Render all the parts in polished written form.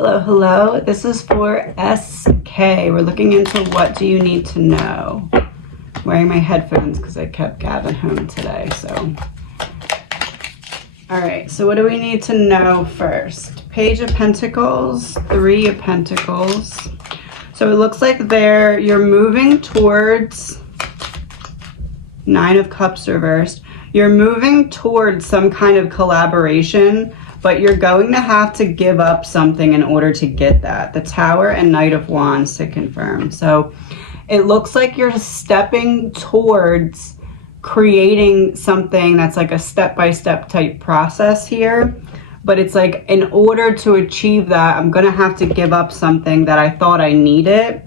Hello, hello. This is for SK. We're looking into what do you need to know. I'm wearing my headphones because I kept Gavin home today, so. All right, so what do we need to know first? Page of Pentacles, Three of Pentacles. So it looks like you're moving towards Nine of Cups reversed. You're moving towards some kind of collaboration, but you're going to have to give up something in order to get that. The Tower and Knight of Wands to confirm. So it looks like you're stepping towards creating something that's like a step-by-step type process here. But it's like, in order to achieve that, I'm going to have to give up something that I thought I needed.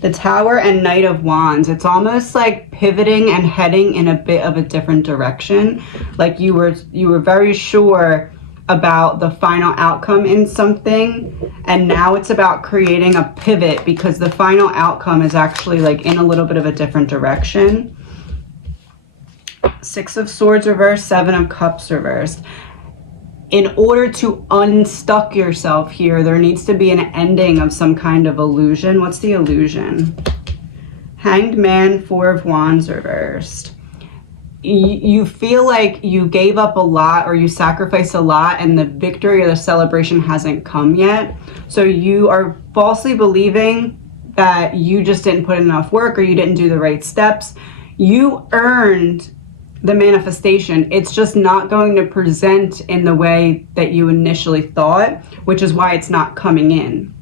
The Tower and Knight of Wands, it's almost like pivoting and heading in a bit of a different direction. Like you were very sure about the final outcome in something, and now it's about creating a pivot because the final outcome is actually like in a little bit of a different direction. Six of Swords reversed, Seven of Cups reversed. In order to unstuck yourself here, there needs to be an ending of some kind of illusion. What's the illusion? Hanged Man, Four of Wands reversed. You feel like you gave up a lot or you sacrificed a lot and the victory or the celebration hasn't come yet. So you are falsely believing that you just didn't put enough work or you didn't do the right steps. You earned the manifestation. It's just not going to present in the way that you initially thought, which is why it's not coming in.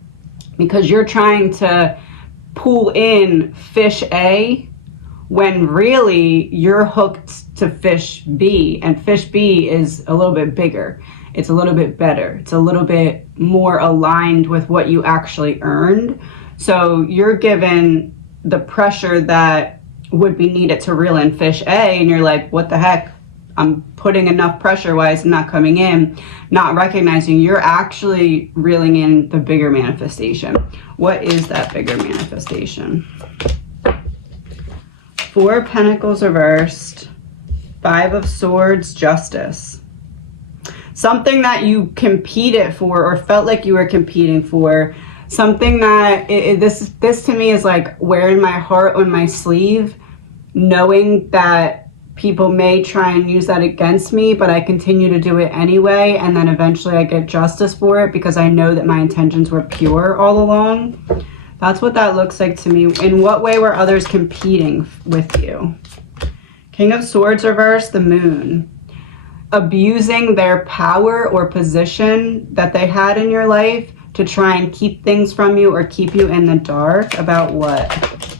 Because you're trying to pull in fish A when really you're hooked to fish B, and fish B is a little bit bigger. It's a little bit better. It's a little bit more aligned with what you actually earned. So you're given the pressure that would be needed to reel in fish A, and you're like, what the heck? I'm putting enough pressure, why is it not coming in? Not recognizing you're actually reeling in the bigger manifestation. What is that bigger manifestation? Four of Pentacles reversed, Five of Swords, Justice. Something that you competed for or felt like you were competing for. Something that, this to me is like wearing my heart on my sleeve, knowing that people may try and use that against me, but I continue to do it anyway, and then eventually I get justice for it because I know that my intentions were pure all along. That's what that looks like to me. In what way were others competing with you? King of Swords reversed, the Moon. Abusing their power or position that they had in your life to try and keep things from you or keep you in the dark. About what?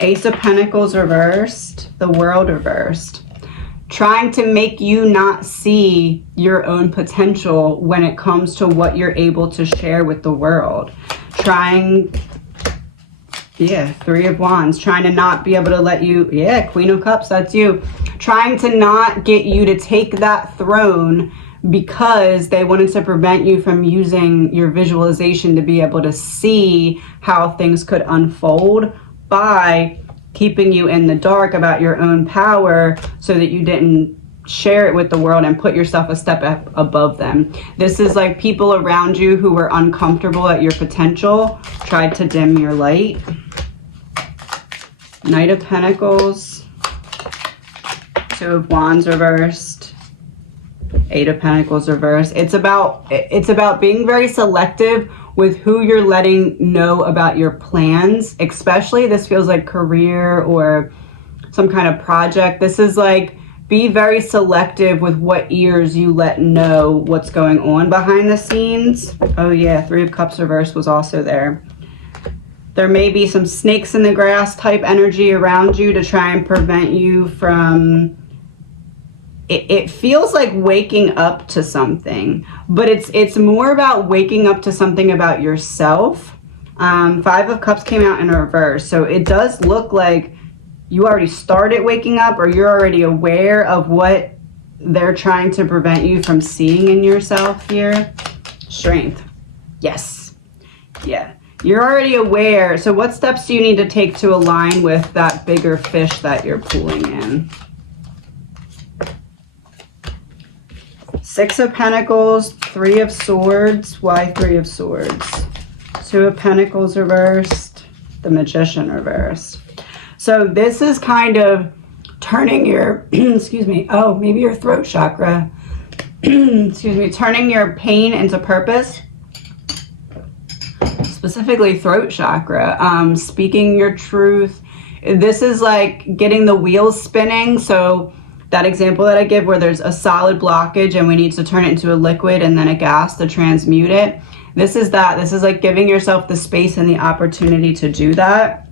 Ace of Pentacles reversed, the World reversed. Trying to make you not see your own potential when it comes to what you're able to share with the world. Three of Wands. Trying to not be able to let you, Queen of Cups, that's you. Trying to not get you to take that throne because they wanted to prevent you from using your visualization to be able to see how things could unfold by keeping you in the dark about your own power so that you didn't share it with the world and put yourself a step above them. This is like people around you who were uncomfortable at your potential, tried to dim your light. Knight of Pentacles, Two of Wands reversed, Eight of Pentacles reversed. It's about being very selective with who you're letting know about your plans, especially this feels like career or some kind of project. This is like, be very selective with what ears you let know what's going on behind the scenes. Oh yeah, Three of Cups reversed was also there. There may be some snakes in the grass type energy around you to try and prevent you from, it feels like waking up to something, but it's more about waking up to something about yourself. Five of Cups came out in reverse, so it does look like you already started waking up or you're already aware of what they're trying to prevent you from seeing in yourself here. Strength. Yes. Yeah. You're already aware. So what steps do you need to take to align with that bigger fish that you're pulling in? Six of Pentacles, Three of Swords. Why Three of Swords? Two of Pentacles reversed, the Magician reversed. So this is kind of turning your, excuse me, oh, maybe your throat chakra, excuse me, turning your pain into purpose, specifically throat chakra, speaking your truth. This is like getting the wheels spinning. So that example that I give where there's a solid blockage and we need to turn it into a liquid and then a gas to transmute it. This is that. This is like giving yourself the space and the opportunity to do that.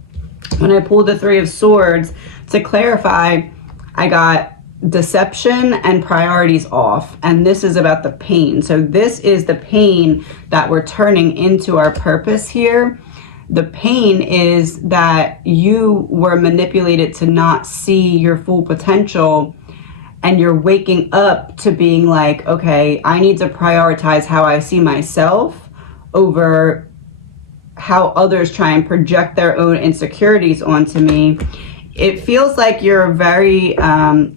When I pulled the Three of Swords, to clarify, I got deception and priorities off. And this is about the pain. So this is the pain that we're turning into our purpose here. The pain is that you were manipulated to not see your full potential, and you're waking up to being like, okay, I need to prioritize how I see myself over how others try and project their own insecurities onto me. It feels like you're a very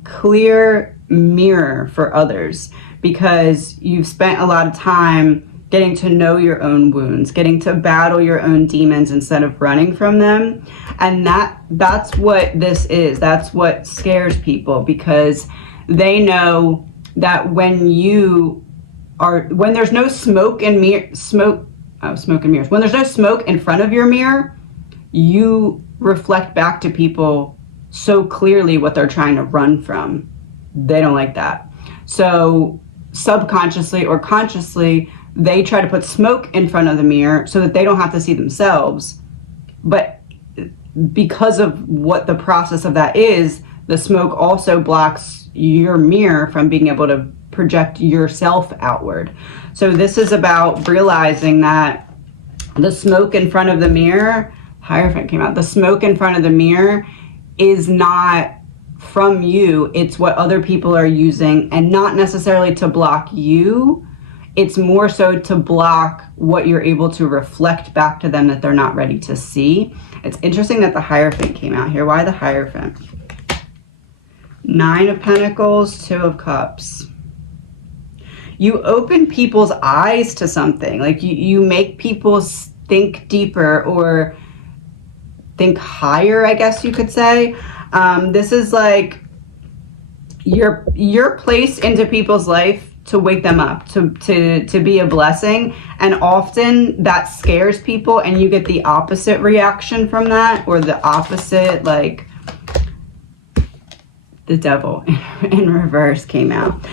clear mirror for others because you've spent a lot of time getting to know your own wounds, getting to battle your own demons instead of running from them. And that's what this is. That's what scares people, because they know that when there's no smoke and mirrors, when there's no smoke in front of your mirror, you reflect back to people so clearly what they're trying to run from. They don't like that. So subconsciously or consciously, they try to put smoke in front of the mirror so that they don't have to see themselves. But because of what the process of that is, the smoke also blocks your mirror from being able to project yourself outward. So this is about realizing that the smoke in front of the mirror, Hierophant came out, the smoke in front of the mirror is not from you. It's what other people are using, and not necessarily to block you. It's more so to block what you're able to reflect back to them that they're not ready to see. It's interesting that the Hierophant came out here. Why the Hierophant? Nine of Pentacles, Two of Cups. You open people's eyes to something. Like you make people think deeper or think higher, I guess you could say. This is like you're placed into people's life to wake them up, to be a blessing. And often that scares people and you get the opposite reaction from that, or the opposite, like the Devil in reverse came out.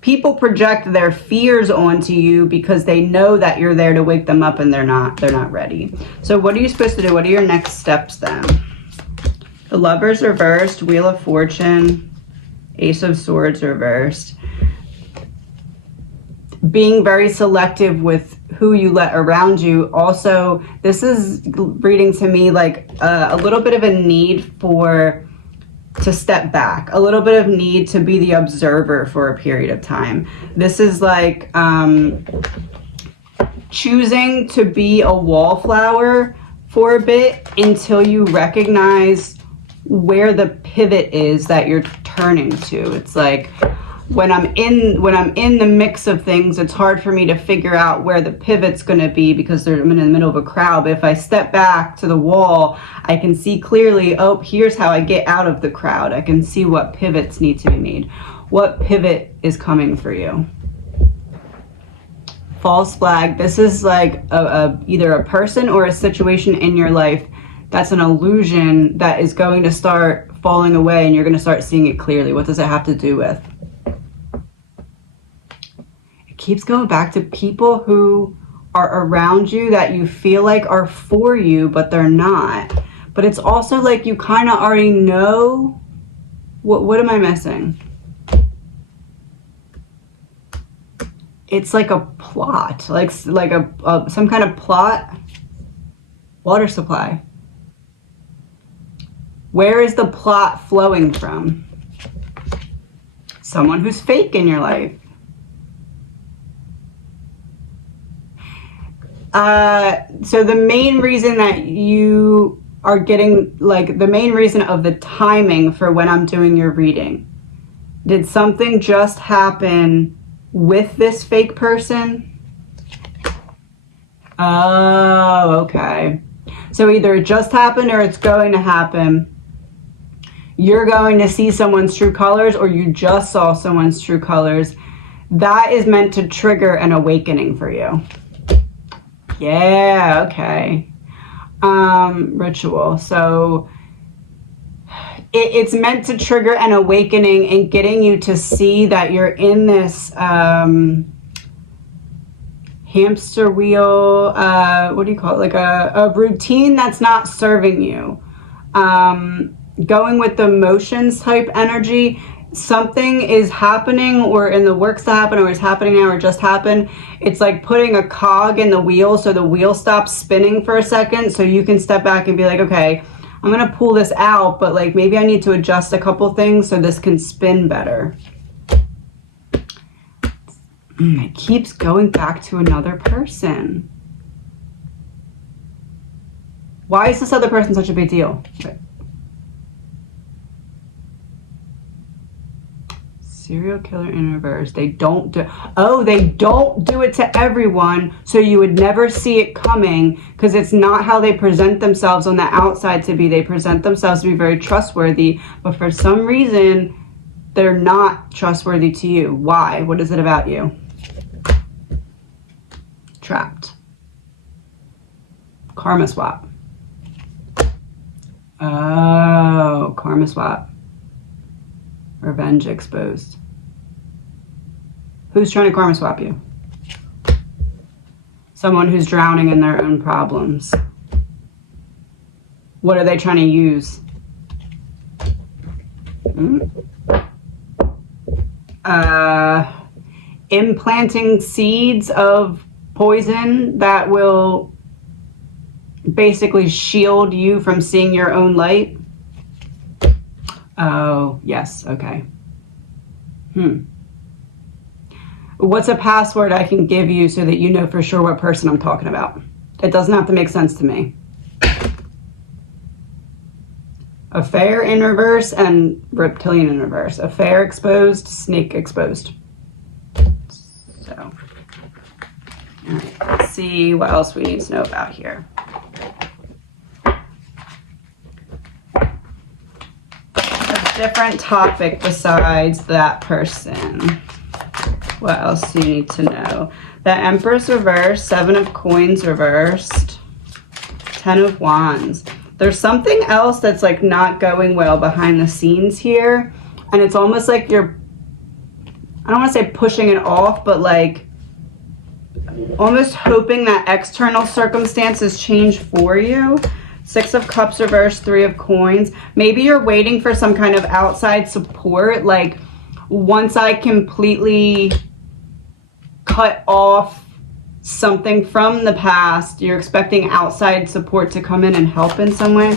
People project their fears onto you because they know that you're there to wake them up, and they're not ready. So what are you supposed to do? What are your next steps then? The Lovers reversed, Wheel of Fortune, Ace of Swords reversed. Being very selective with who you let around you. Also, this is reading to me like a little bit of a need to step back, a little bit of need to be the observer for a period of time. This is like choosing to be a wallflower for a bit until you recognize where the pivot is that you're turning to. It's like when I'm in the mix of things, it's hard for me to figure out where the pivot's going to be because I'm in the middle of a crowd. But if I step back to the wall, I can see clearly, oh, here's how I get out of the crowd. I can see what pivots need to be made. What pivot is coming for you? False flag. This is like either a person or a situation in your life that's an illusion that is going to start falling away, and you're going to start seeing it clearly. What does it have to do with? Keeps going back to people who are around you that you feel like are for you, but they're not. But it's also like you kind of already know. What am I missing? It's like a plot, like some kind of plot. Water supply. Where is the plot flowing from? Someone who's fake in your life. So the main reason that you are getting, like the main reason of the timing for when I'm doing your reading Did something just happen with this fake person? Oh, okay. So either it just happened or it's going to happen. You're going to see someone's true colors, or you just saw someone's true colors. That is meant to trigger an awakening for you. Yeah, okay. Ritual. So it's meant to trigger an awakening and getting you to see that you're in this hamster wheel, what do you call it? Like a routine that's not serving you. Going with the motions type energy. Something is happening, or in the works to happen, or is happening now, or just happened. It's like putting a cog in the wheel, so the wheel stops spinning for a second, so you can step back and be like, okay, I'm gonna pull this out, but like maybe I need to adjust a couple things so this can spin better. It keeps going back to another person. Why is this other person such a big deal? Okay. Serial killer in reverse. They don't do, oh, they don't do it to everyone, so you would never see it coming, because it's not how they present themselves on the outside to be. They present themselves to be very trustworthy, but for some reason, they're not trustworthy to you. Why? What is it about you? Trapped. Karma swap. Oh, karma swap. Revenge exposed. Who's trying to karma swap you? Someone who's drowning in their own problems. What are they trying to use? Implanting seeds of poison that will basically shield you from seeing your own light. Oh, yes, okay. What's a password I can give you so that you know for sure what person I'm talking about? It doesn't have to make sense to me. Affair in reverse and reptilian in reverse. Affair exposed, snake exposed. So, all right, let's see what else we need to know about here. Different topic besides that person. What else do you need to know? The Empress reversed, 7 of Coins reversed, 10 of Wands. There's something else that's like not going well behind the scenes here, and it's almost like you're, I don't want to say pushing it off, but like almost hoping that external circumstances change for you. 6 of Cups reversed, 3 of Coins. Maybe you're waiting for some kind of outside support. Like, once I completely cut off something from the past, you're expecting outside support to come in and help in some way.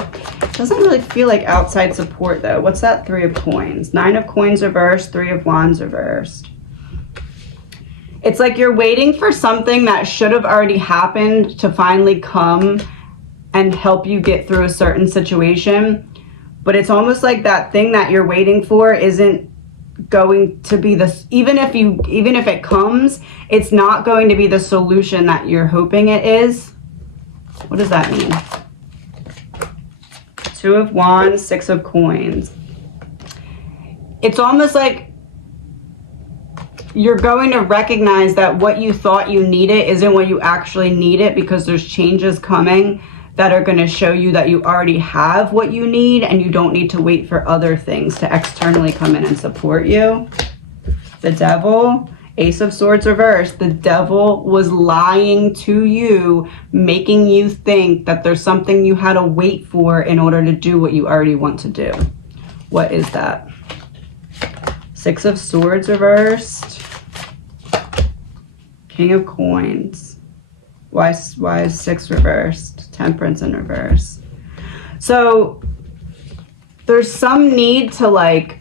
Doesn't really feel like outside support, though. What's that 3 of Coins? 9 of Coins reversed, 3 of Wands reversed. It's like you're waiting for something that should have already happened to finally come and help you get through a certain situation, but it's almost like that thing that you're waiting for isn't going to be the, even if it comes, it's not going to be the solution that you're hoping it is. What does that mean? 2 of Wands, 6 of Coins. It's almost like you're going to recognize that what you thought you needed isn't what you actually needed, because there's changes coming that are going to show you that you already have what you need and you don't need to wait for other things to externally come in and support you. The Devil, Ace of Swords reversed. The Devil was lying to you, making you think that there's something you had to wait for in order to do what you already want to do. What is that? 6 of Swords reversed. King of Coins. Why is 6 reversed? Temperance in reverse. So there's some need to, like,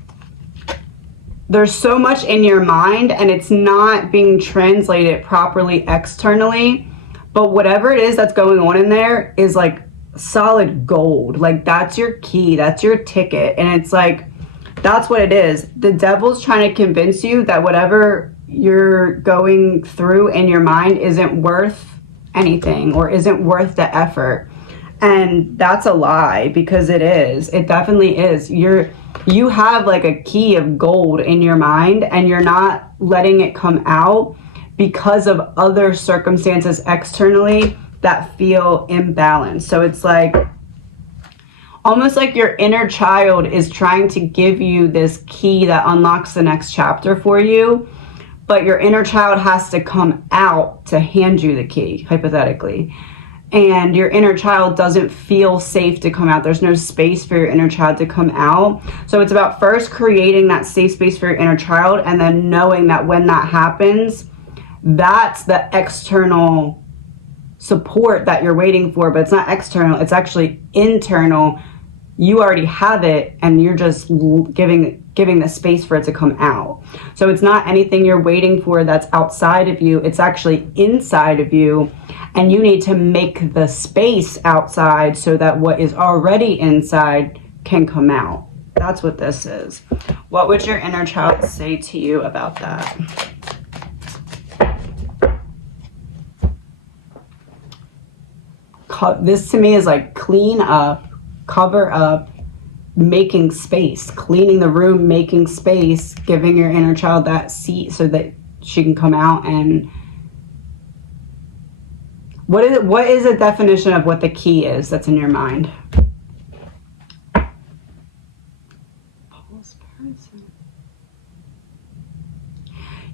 there's so much in your mind and it's not being translated properly externally, but whatever it is that's going on in there is like solid gold. Like, that's your key, that's your ticket. And it's like That's what it is. The devil's trying to convince you that whatever you're going through in your mind isn't worth anything or isn't worth the effort. And that's a lie, because it is. It definitely is. You have like a key of gold in your mind, and you're not letting it come out because of other circumstances externally that feel imbalanced. So it's like almost like your inner child is trying to give you this key that unlocks the next chapter for you, but your inner child has to come out to hand you the key, hypothetically. And your inner child doesn't feel safe to come out. There's no space for your inner child to come out. So it's about first creating that safe space for your inner child, and then knowing that when that happens, that's the external support that you're waiting for. But it's not external, it's actually internal. You already have it, and you're just giving the space for it to come out. So it's not anything you're waiting for that's outside of you. It's actually inside of you, and you need to make the space outside so that what is already inside can come out. That's what this is. What would your inner child say to you about that? This to me is like clean up, cover up, making space, cleaning the room, making space, giving your inner child that seat so that she can come out. And what is a definition of what the key is that's in your mind?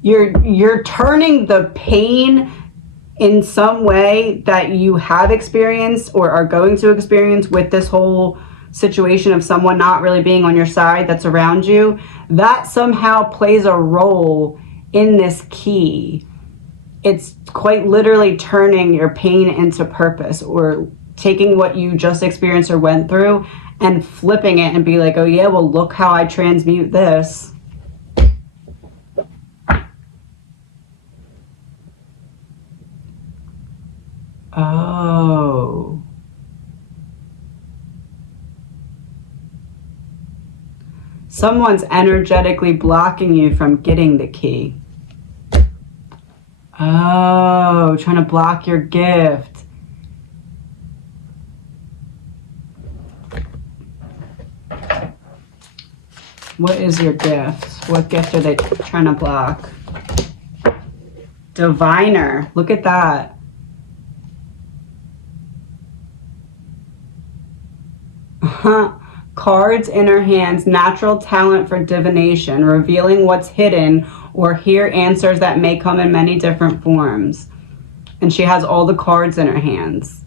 You're turning the pain in some way that you have experienced or are going to experience with this whole situation of someone not really being on your side that's around you, that somehow plays a role in this key. It's quite literally turning your pain into purpose, or taking what you just experienced or went through and flipping it and be like, oh yeah, well look how I transmute this. Oh. Someone's energetically blocking you from getting the key. Oh, trying to block your gift. What is your gift? What gift are they trying to block? Diviner. Look at that. Cards in her hands, natural talent for divination, revealing what's hidden, or hear answers that may come in many different forms. And she has all the cards in her hands.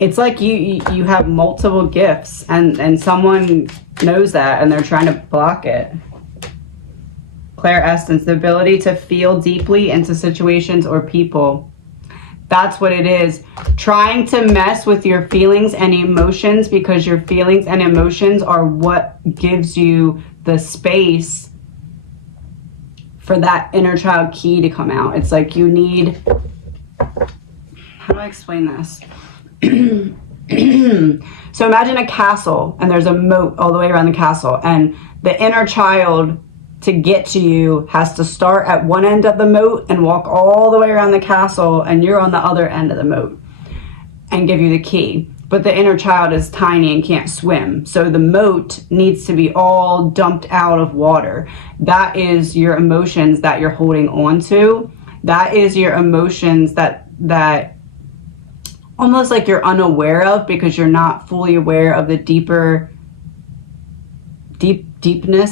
It's like you have multiple gifts, and someone knows that and they're trying to block it. Claire Essence, the ability to feel deeply into situations or people. That's what it is. Trying to mess with your feelings and emotions, because your feelings and emotions are what gives you the space for that inner child key to come out. It's like you need, how do I explain this? So imagine a castle, and there's a moat all the way around the castle, and the inner child, to get to you, has to start at one end of the moat and walk all the way around the castle, and you're on the other end of the moat, and give you the key. But the inner child is tiny and can't swim, so the moat needs to be all dumped out of water. That is your emotions that you're holding on to. That is your emotions that almost like you're unaware of, because you're not fully aware of the deepness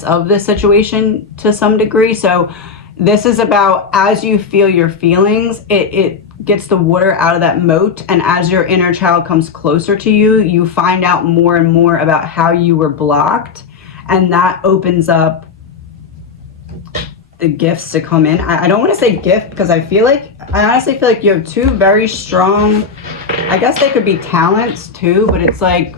of the situation to some degree. So this is about, as you feel your feelings, it gets the water out of that moat, and as your inner child comes closer to you, you find out more and more about how you were blocked, and that opens up the gifts to come in. I don't want to say gift, because I honestly feel like you have two very strong, I guess they could be talents too, but it's like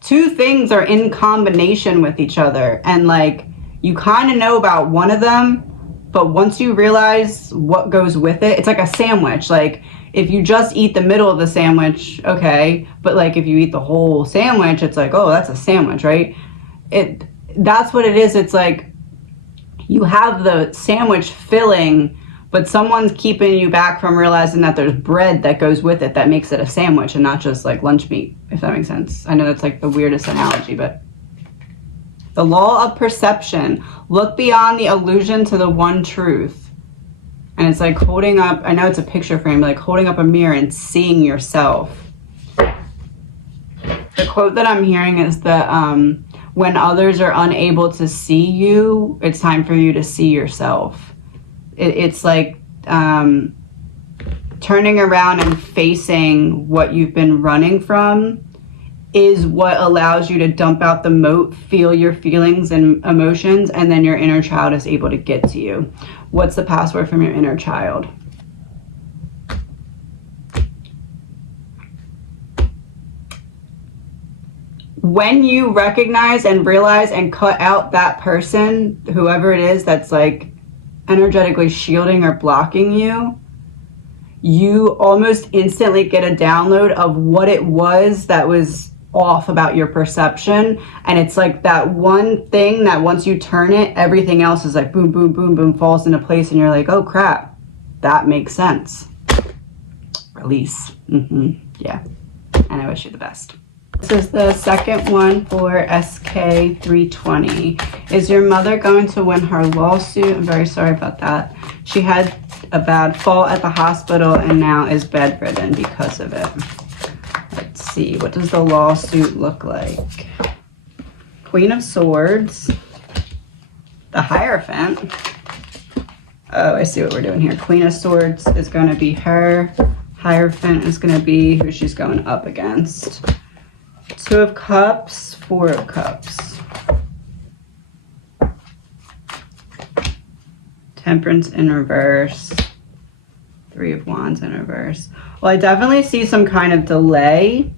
two things are in combination with each other, and like you kind of know about one of them, but once you realize what goes with it, it's like a sandwich. Like If you just eat the middle of the sandwich, okay, but like if you eat the whole sandwich, it's like, oh, that's a sandwich, right? That's what it is. It's like you have the sandwich filling, but someone's keeping you back from realizing that there's bread that goes with it that makes it a sandwich and not just like lunch meat, if that makes sense. I know that's like the weirdest analogy, but the law of perception. Look beyond the illusion to the one truth. And it's like holding up, I know it's a picture frame, like holding up a mirror and seeing yourself. The quote that I'm hearing is that when others are unable to see you, it's time for you to see yourself. It's like turning around and facing what you've been running from is what allows you to dump out the moat, feel your feelings and emotions, and then your inner child is able to get to you. What's the password from your inner child? When you recognize and realize and cut out that person, whoever it is that's like energetically shielding or blocking you, you almost instantly get a download of what it was that was off about your perception. And it's like that one thing that once you turn it, everything else is like boom, boom, boom, boom, falls into place. And you're like, oh crap, that makes sense. Release. Yeah. And I wish you the best. This is the second one for SK 320. Is your mother going to win her lawsuit? I'm very sorry about that. She had a bad fall at the hospital and now is bedridden because of it. Let's see, what does the lawsuit look like? Queen of Swords, the Hierophant. Oh, I see what we're doing here. Queen of Swords is going to be her. Hierophant is going to be who she's going up against. Two of Cups, Four of Cups. Temperance in reverse. Three of Wands in reverse. Well, I definitely see some kind of delay.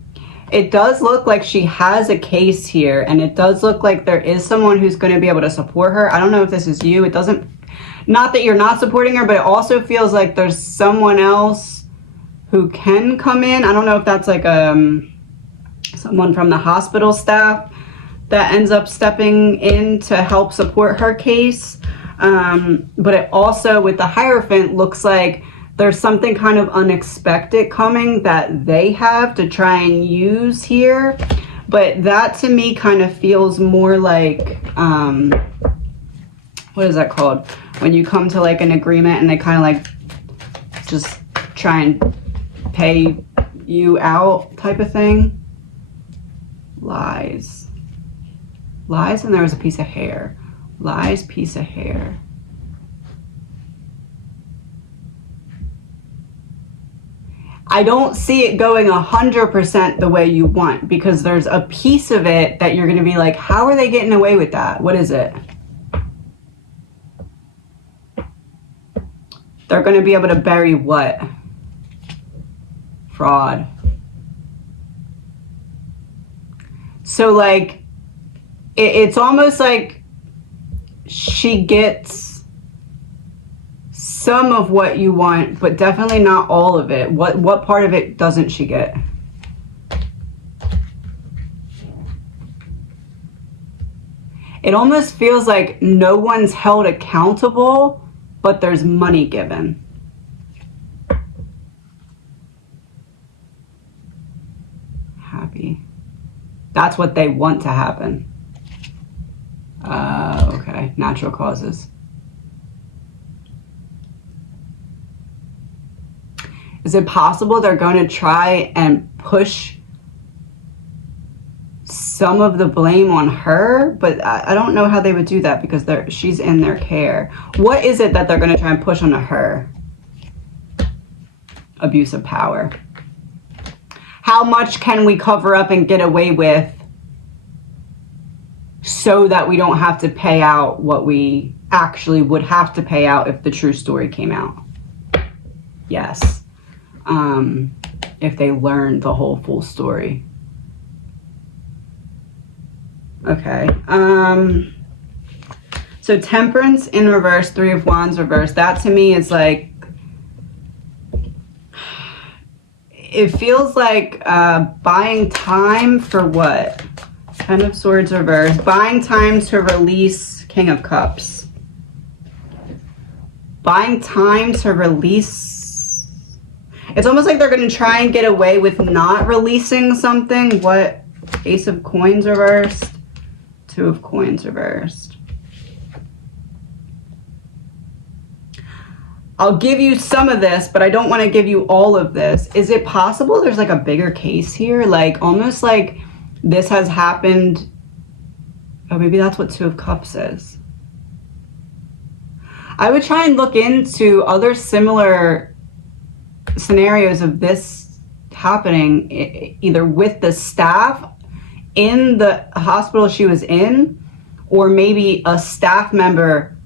It does look like she has a case here, and it does look like there is someone who's going to be able to support her. I don't know if this is you. It doesn't, not that you're not supporting her, but it also feels like there's someone else who can come in. I don't know if that's like someone from the hospital staff that ends up stepping in to help support her case. But it also, with the Hierophant, looks like there's something kind of unexpected coming that they have to try and use here. But that to me kind of feels more like, what is that called? When you come to like an agreement and they kind of like just try and pay you out type of thing. Lies. Lies, and there was a piece of hair. Lies, piece of hair. I don't see it going 100% the way you want, because there's a piece of it that you're going to be like, how are they getting away with that? What is it? They're going to be able to bury what? Fraud. So like, it's almost like she gets some of what you want, but definitely not all of it. What part of it doesn't she get? It almost feels like no one's held accountable, but there's money given. Happy. That's what they want to happen. Okay, natural causes. Is it possible they're going to try and push some of the blame on her? But I don't know how they would do that, because she's in their care. What is it that they're going to try and push onto her? Abuse of power. How much can we cover up and get away with so that we don't have to pay out what we actually would have to pay out if the true story came out? Yes. If they learned the whole full story. Okay. So Temperance in reverse, Three of Wands reverse. That to me is like, It feels like buying time for what? Ten of Swords reversed. Buying time to release King of Cups. Buying time to release. It's almost like they're going to try and get away with not releasing something. What? Ace of Coins reversed. Two of Coins reversed. I'll give you some of this, but I don't want to give you all of this. Is it possible there's like a bigger case here? Like almost like this has happened. Oh, maybe that's what Two of Cups is. I would try and look into other similar scenarios of this happening, either with the staff in the hospital she was in, or maybe a staff member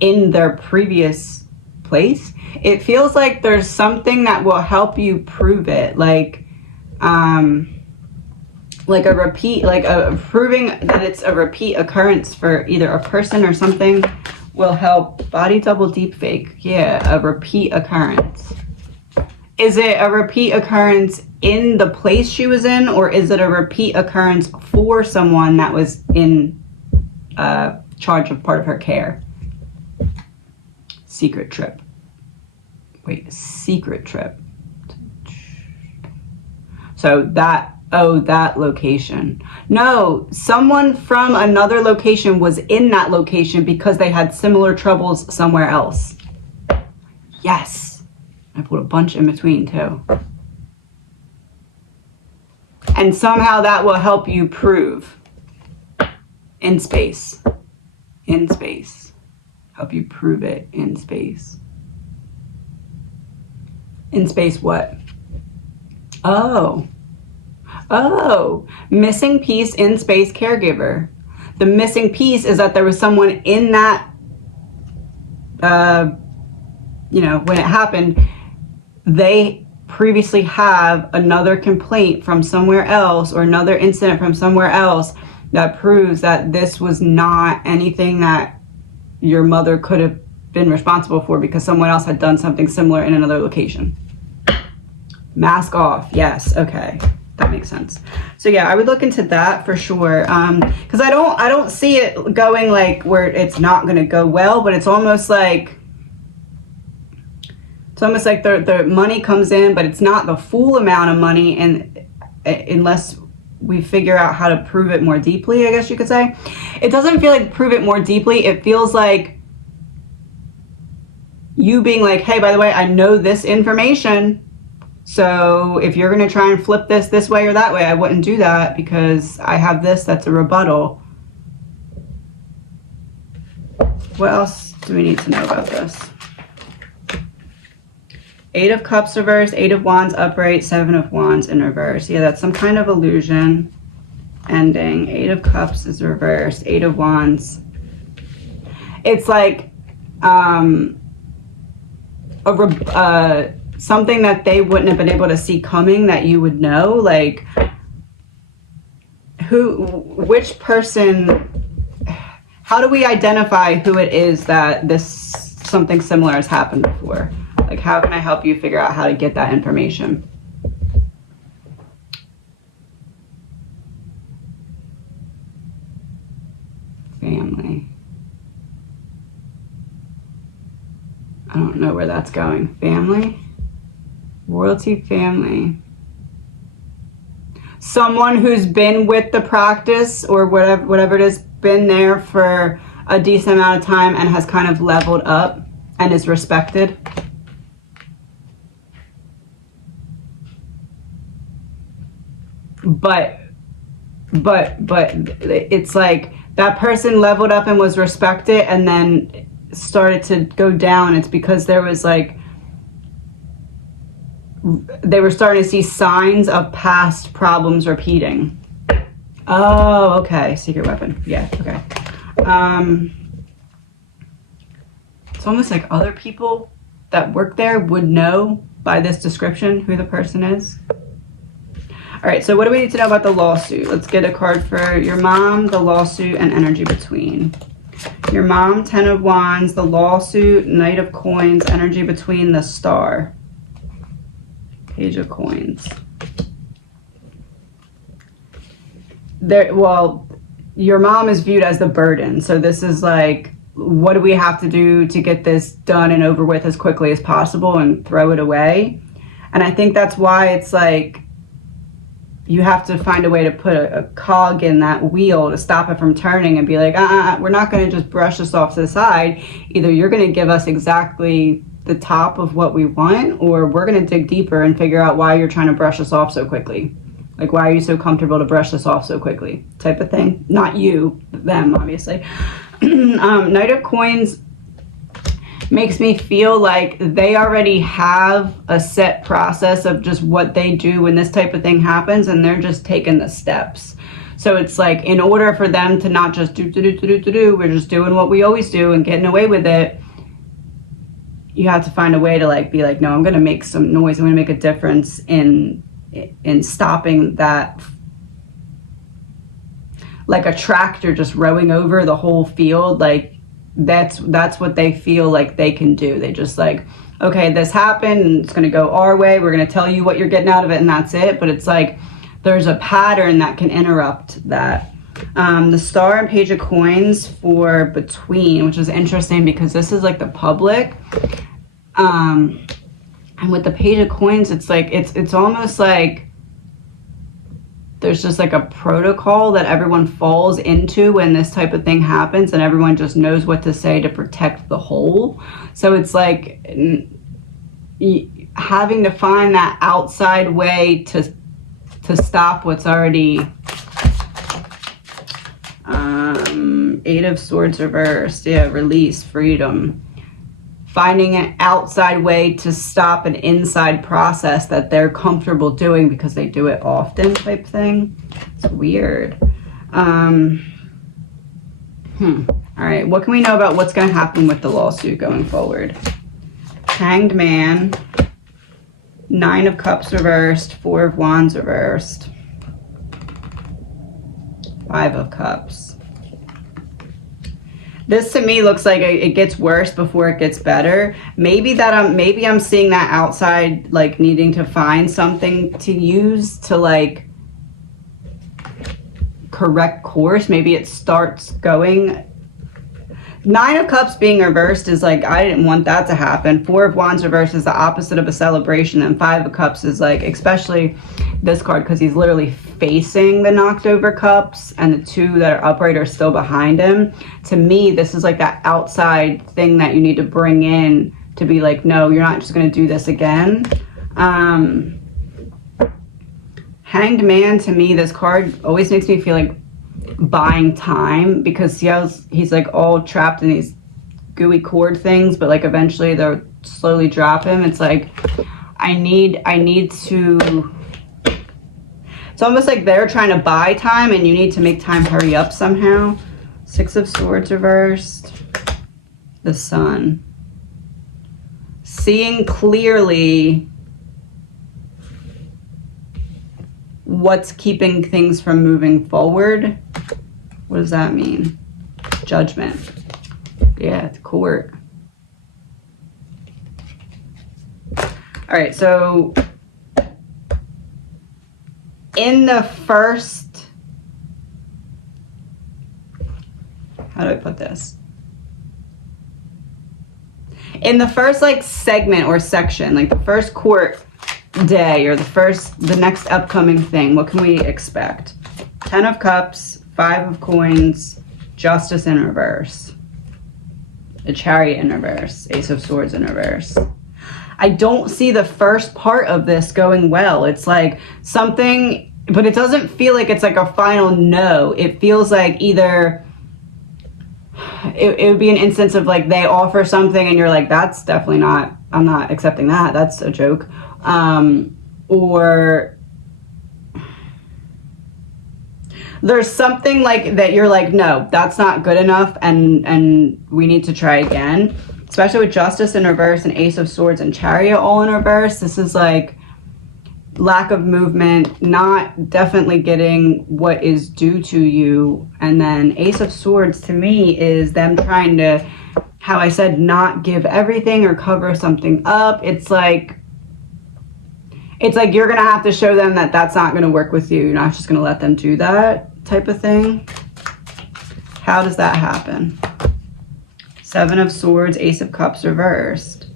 in their previous place. It feels like there's something that will help you prove it, like a repeat, like proving that it's a repeat occurrence for either a person or something will help. Body double deep fake. Yeah, a repeat occurrence. Is it a repeat occurrence in the place she was in, or is it a repeat occurrence for someone that was in charge of part of her care? Secret trip. Wait, secret trip. So that, oh, that location. No, someone from another location was in that location because they had similar troubles somewhere else. Yes. I put a bunch in between too. And somehow that will help you prove in space. In space. Help you prove it in space. In space what? Oh. Oh. Missing piece in space caregiver. The missing piece is that there was someone in that, you know, when it happened, they previously have another complaint from somewhere else or another incident from somewhere else that proves that this was not anything that your mother could have been responsible for because someone else had done something similar in another location. Mask off. Yes. Okay. That makes sense. So yeah, I would look into that for sure. Because I don't see it going like where it's not going to go well, but it's almost like the money comes in, but it's not the full amount of money, and unless we figure out how to prove it more deeply, I guess you could say. It doesn't feel like prove it more deeply. It feels like you being like, hey, by the way, I know this information. So if you're going to try and flip this way or that way, I wouldn't do that because I have this that's a rebuttal. What else do we need to know about this? Eight of Cups reversed, Eight of Wands upright, Seven of Wands in reverse. Yeah, that's some kind of illusion ending. Eight of Cups is reversed, Eight of Wands. It's like something that they wouldn't have been able to see coming that you would know. Like, which person, how do we identify who it is that something similar has happened before? Like, how can I help you figure out how to get that information? Family. I don't know where that's going. Family? Royalty family. Someone who's been with the practice or whatever it is, been there for a decent amount of time and has kind of leveled up and is respected. But it's like that person leveled up and was respected and then started to go down. It's because there was like, they were starting to see signs of past problems repeating. Oh, okay. Secret weapon. Yeah, okay. It's almost like other people that work there would know by this description who the person is. All right, so what do we need to know about the lawsuit? Let's get a card for your mom, the lawsuit, and energy between. Your mom, Ten of Wands, the lawsuit, Knight of Coins, energy between, the Star. Page of Coins. There, well, your mom is viewed as the burden. So this is like, what do we have to do to get this done and over with as quickly as possible and throw it away? And I think that's why it's like, you have to find a way to put a cog in that wheel to stop it from turning and be like, we're not going to just brush this off to the side. Either you're going to give us exactly the top of what we want, or we're going to dig deeper and figure out why you're trying to brush us off so quickly. Like, why are you so comfortable to brush this off so quickly? Type of thing. Not you, them, obviously. Knight of Coins makes me feel like they already have a set process of just what they do when this type of thing happens, and they're just taking the steps. So it's like, in order for them to not just do, we're just doing what we always do and getting away with it, you have to find a way to like be like, no, I'm going to make some noise. I'm going to make a difference in stopping that, like a tractor just rowing over the whole field. Like that's what they feel like they can do. They just like, okay, this happened and it's going to go our way. We're going to tell you what you're getting out of it, and that's it. But it's like, there's a pattern that can interrupt that. The Star and Page of Coins for Between, which is interesting because this is like the public. And with the Page of Coins, it's like, it's almost like there's just like a protocol that everyone falls into when this type of thing happens, and everyone just knows what to say to protect the whole. So it's like having to find that outside way to stop what's already... Eight of Swords reversed. Yeah, release, freedom. Finding an outside way to stop an inside process that they're comfortable doing because they do it often, type thing. It's weird. All right, what can we know about what's going to happen with the lawsuit going forward? Hanged Man. 9 of Cups reversed. 4 of Wands reversed. 5 of Cups. This to me looks like it gets worse before it gets better. Maybe I'm seeing that outside, like needing to find something to use to like correct course. Maybe it starts going. 9 of Cups being reversed is like, I didn't want that to happen. 4 of Wands reversed is the opposite of a celebration, and 5 of Cups is like, especially this card, because he's literally facing the knocked over cups and the 2 that are upright are still behind him. To me, this is like that outside thing that you need to bring in to be like, no, you're not just going to do this again. Hanged Man, to me, this card always makes me feel like buying time, because he's like all trapped in these gooey cord things, but like eventually they'll slowly drop him. It's like, I need to... It's almost like they're trying to buy time and you need to make time hurry up somehow. 6 of Swords reversed. The Sun. Seeing clearly what's keeping things from moving forward. What does that mean? Judgment. Yeah, it's court. All right, so in the first, how do I put this? In the first like segment or section, like the first court day or the next upcoming thing, what can we expect? 10 of Cups, 5 of Coins, Justice in reverse, the Chariot in reverse, Ace of Swords in reverse. I don't see the first part of this going well. It's like something, but it doesn't feel like it's like a final no. It feels like either it would be an instance of like they offer something and you're like, that's definitely not, I'm not accepting that. That's a joke. Or there's something like that you're like, no, that's not good enough, and we need to try again. Especially with Justice in reverse and Ace of Swords and Chariot all in reverse. This is like lack of movement, not definitely getting what is due to you. And then Ace of Swords to me is them trying to, how I said, not give everything or cover something up. It's like, It's like you're gonna have to show them that that's not gonna work with you. You're not just gonna let them do that type of thing. How does that happen? Seven of Swords, Ace of Cups reversed.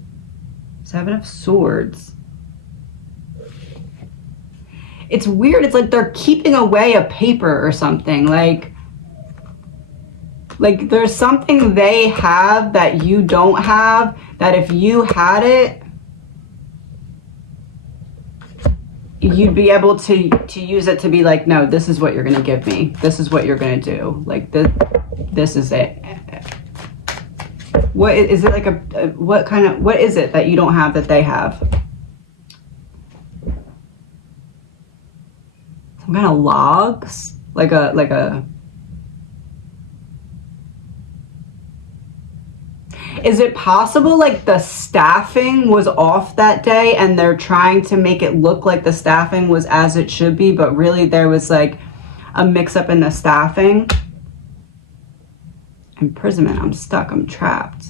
Seven of Swords. It's weird. It's like they're keeping away a paper or something. Like there's something they have that you don't have, that if you had it, you'd be able to use it to be like, no, this is what you're going to give me. This is what you're going to do. Like, this is it. What is it like what is it that you don't have that they have? Some kind of logs? Like a Is it possible like the staffing was off that day and they're trying to make it look like the staffing was as it should be, but really there was like a mix up in the staffing? Imprisonment, I'm stuck, I'm trapped.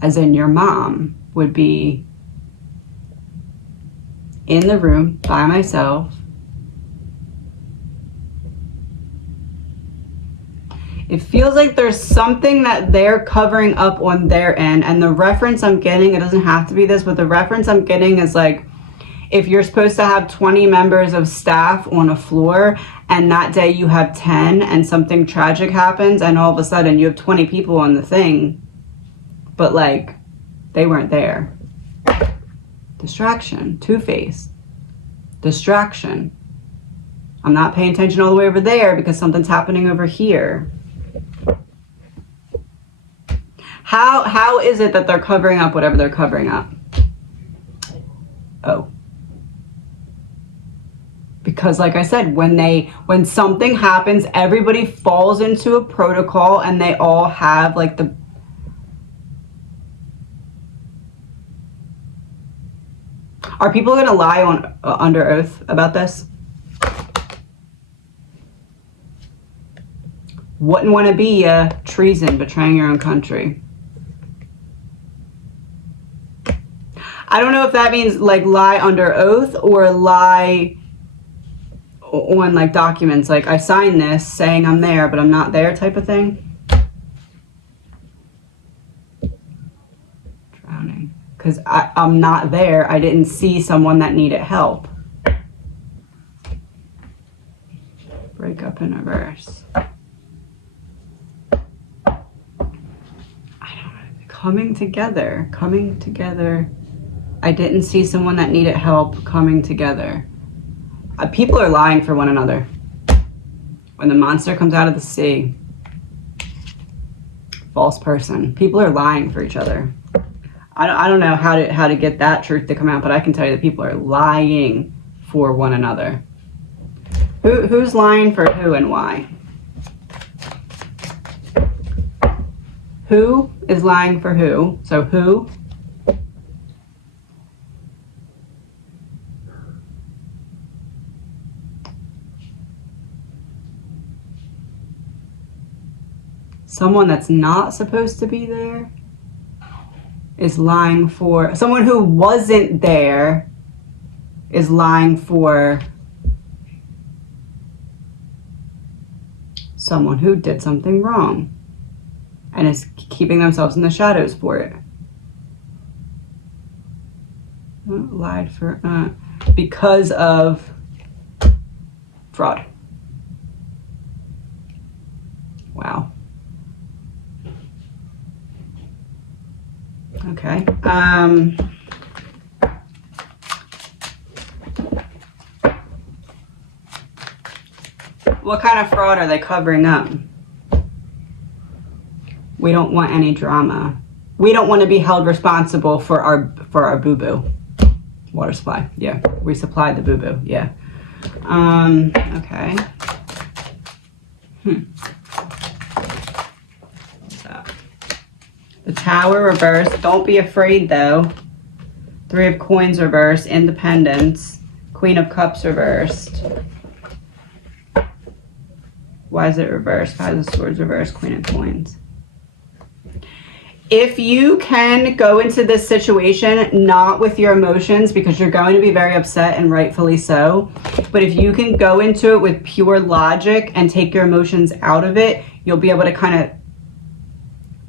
As in your mom would be in the room by myself. It feels like there's something that they're covering up on their end, and the reference I'm getting, it doesn't have to be this, but the reference I'm getting is like, if you're supposed to have 20 members of staff on a floor, and that day you have 10, and something tragic happens, and all of a sudden you have 20 people on the thing, but like, they weren't there. Distraction, two-faced. Distraction. I'm not paying attention all the way over there because something's happening over here. How is it that they're covering up whatever they're covering up? Oh. Because like I said, when something happens, everybody falls into a protocol and they all have like the... Are people going to lie on under oath about this? Wouldn't want to be treason, betraying your own country. I don't know if that means like lie under oath or lie on like documents, like I signed this saying I'm there but I'm not there type of thing. Drowning. Because I'm not there. I didn't see someone that needed help. Break up in reverse. Coming together. I didn't see someone that needed help. Coming together. People are lying for one another. When the monster comes out of the sea. False person. People are lying for each other. I don't know how to get that truth to come out, but I can tell you that people are lying for one another. Who's lying for who and why? Who is lying for who? So who? Someone that's not supposed to be there is lying for... Someone who wasn't there is lying for someone who did something wrong and is keeping themselves in the shadows for it. Lied for... because of fraud. Wow. Okay. What kind of fraud are they covering up? We don't want any drama. We don't want to be held responsible for our boo-boo. Water supply. Yeah. We supplied the boo-boo. Yeah. Okay. The Tower reversed. Don't be afraid though. Three of Coins reversed. Independence. Queen of Cups reversed. Why is it reversed? Five of Swords reversed. Queen of Coins. If you can go into this situation not with your emotions, because you're going to be very upset and rightfully so, but if you can go into it with pure logic and take your emotions out of it, you'll be able to kind of